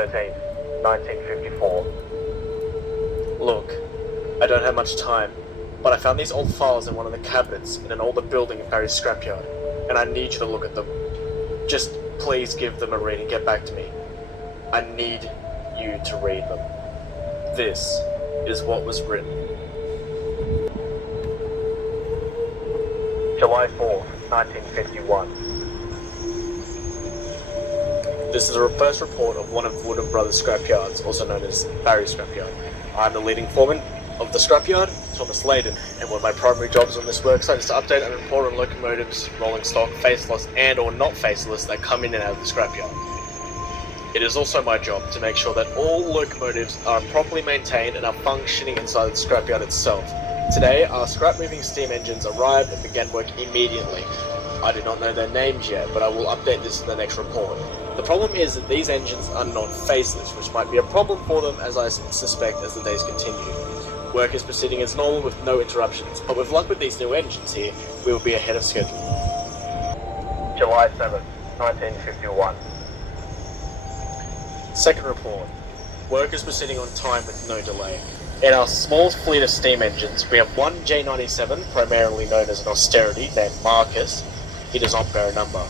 13th, 1954. Look, I don't have much time, but I found these old files in one of the cabinets in an older building in Barry's Scrapyard, and I need you to look at them. Just please give them a read and get back to me. I need you to read them. This is what was written. July 4th, 1951. This is the first report of one of Wood & Brothers Scrapyards, also known as Barry's Scrapyard. I'm the leading foreman of the Scrapyard, Thomas Layden, and one of my primary jobs on this worksite is to update and report on locomotives, rolling stock, faceless and or not faceless that come in and out of the Scrapyard. It is also my job to make sure that all locomotives are properly maintained and are functioning inside the Scrapyard itself. Today, our scrap-moving steam engines arrived and began work immediately. I do not know their names yet, but I will update this in the next report. The problem is that these engines are not faceless, which might be a problem for them, as I suspect, as the days continue. Work is proceeding as normal with no interruptions, but with luck with these new engines here, we will be ahead of schedule. July 7th, 1951. Second report. Work is proceeding on time with no delay. In our small fleet of steam engines, we have one J97, primarily known as an austerity, named Marcus. He does not bear a number.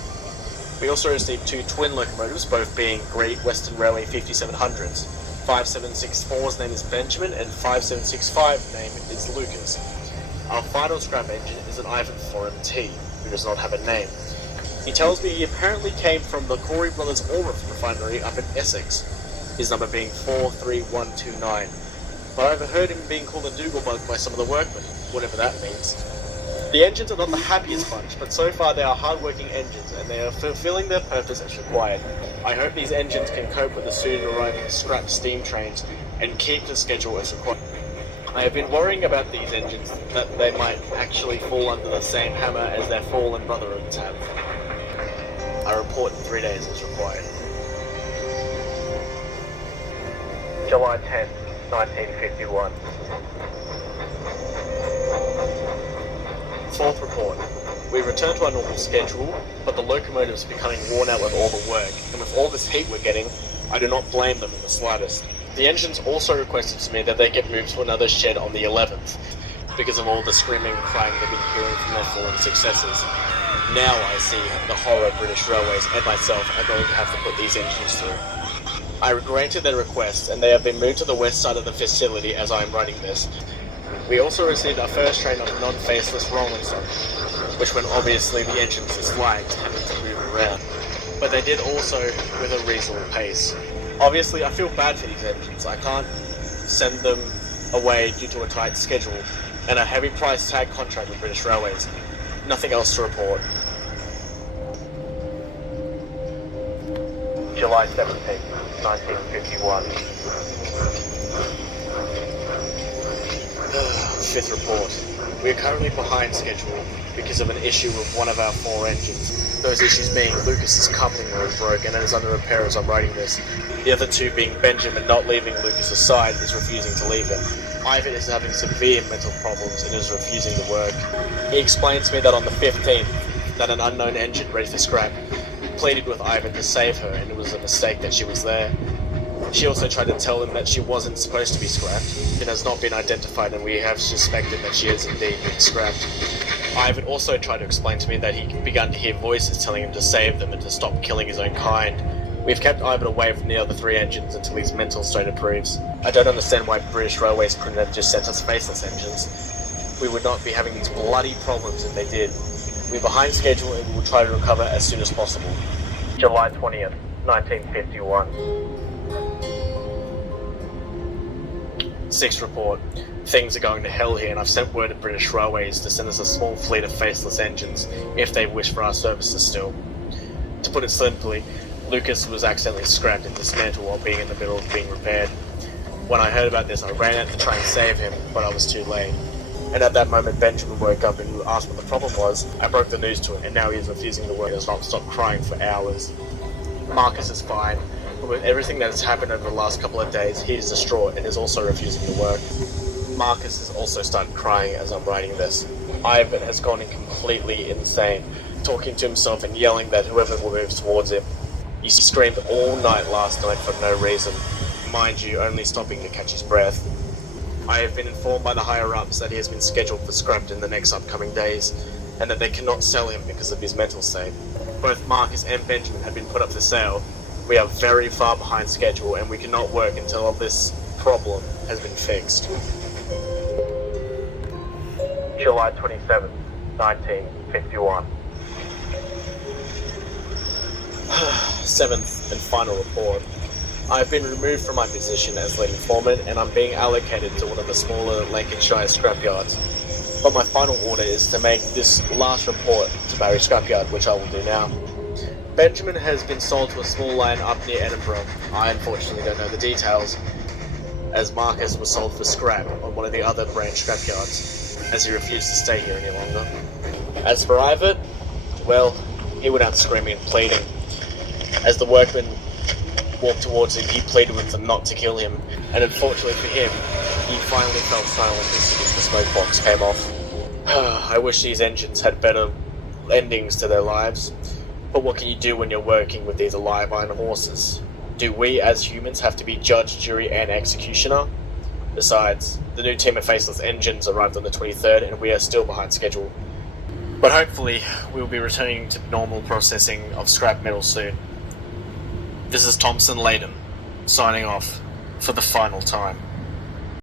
We also received two twin locomotives, both being Great Western Railway 5700s. 5764's name is Benjamin, and 5765's name is Lucas. Our final scrap engine is an Ivtn 4MT, who does not have a name. He tells me he apparently came from the Corey Brothers ore refinery up in Essex, his number being 43129. But I overheard him being called a Dougalbug by some of the workmen, whatever that means. The engines are not the happiest bunch, but so far they are hard-working engines, and they are fulfilling their purpose as required. I hope these engines can cope with the soon-arriving scrap steam trains, and keep the schedule as required. I have been worrying about these engines, that they might actually fall under the same hammer as their fallen brotherhoods have. I report in 3 days as required. July 10th, 1951. Fourth report. We returned to our normal schedule, but the locomotives are becoming worn out with all the work, and with all this heat we're getting, I do not blame them in the slightest. The engines also requested to me that they get moved to another shed on the 11th, because of all the screaming and crying they've been hearing from their fallen successors. Now I see the horror British Railways and myself are going to have to put these engines through. I granted their request, and they have been moved to the west side of the facility as I am writing this. We also received our first train of non-faceless rolling stock, which when obviously the engines disliked having to move around. But they did also with a reasonable pace. Obviously I feel bad for these engines. I can't send them away due to a tight schedule and a heavy price tag contract with British Railways. Nothing else to report. July 17th, 1951. Fifth report. We are currently behind schedule because of an issue with one of our 4 engines. Those issues being Lucas's coupling rod broke and is under repair as I'm writing this. The other 2 being Benjamin not leaving Lucas's side is refusing to leave him. Ivan is having severe mental problems and is refusing to work. He explained to me that on the 15th, that an unknown engine ready for scrap pleaded with Ivan to save her, and it was a mistake that she was there. She also tried to tell him that she wasn't supposed to be scrapped. It has not been identified, and we have suspected that she is indeed being scrapped. Ivan also tried to explain to me that he begun to hear voices telling him to save them and to stop killing his own kind. We've kept Ivan away from the other 3 engines until his mental state improves. I don't understand why British Railways couldn't have just sent us faceless engines. We would not be having these bloody problems if they did. We're behind schedule and we will try to recover as soon as possible. July 20th, 1951. Sixth report. Things are going to hell here, and I've sent word to British Railways to send us a small fleet of faceless engines, if they wish for our services still. To put it simply, Lucas was accidentally scrapped and dismantled while being in the middle of being repaired. When I heard about this, I ran out to try and save him, but I was too late. And at that moment, Benjamin woke up and asked what the problem was. I broke the news to him, and now he is refusing to work and has not stopped crying for hours. Marcus is fine, but with everything that has happened over the last couple of days, he is distraught and is also refusing to work. Marcus has also started crying as I'm writing this. Ivan has gone completely insane, talking to himself and yelling that whoever will move towards him, He screamed all night last night for no reason, mind you, only stopping to catch his breath. I have been informed by the higher-ups that he has been scheduled for scrapped in the next upcoming days, and that they cannot sell him because of his mental state. Both Marcus and Benjamin have been put up for sale. We are very far behind schedule, and we cannot work until all this problem has been fixed. July 27th, 1951. Seventh and final report. I have been removed from my position as leading foreman, and I'm being allocated to one of the smaller Lancashire scrapyards. But my final order is to make this last report to Barry Scrapyard, which I will do now. Benjamin has been sold to a small line up near Edinburgh. I unfortunately don't know the details, as Marcus was sold for scrap on one of the other branch scrapyards, as he refused to stay here any longer. As for Ivtn, well, he went out screaming and pleading. As the workman walked towards him, he pleaded with them not to kill him, and unfortunately for him, he finally fell silent as soon as the smoke box came off. I wish these engines had better endings to their lives, but what can you do when you're working with these alive iron horses? Do we as humans have to be judge, jury, and executioner? Besides, the new team of faceless engines arrived on the 23rd, and we are still behind schedule. But hopefully, we will be returning to normal processing of scrap metal soon. This is Thompson Layden, signing off for the final time.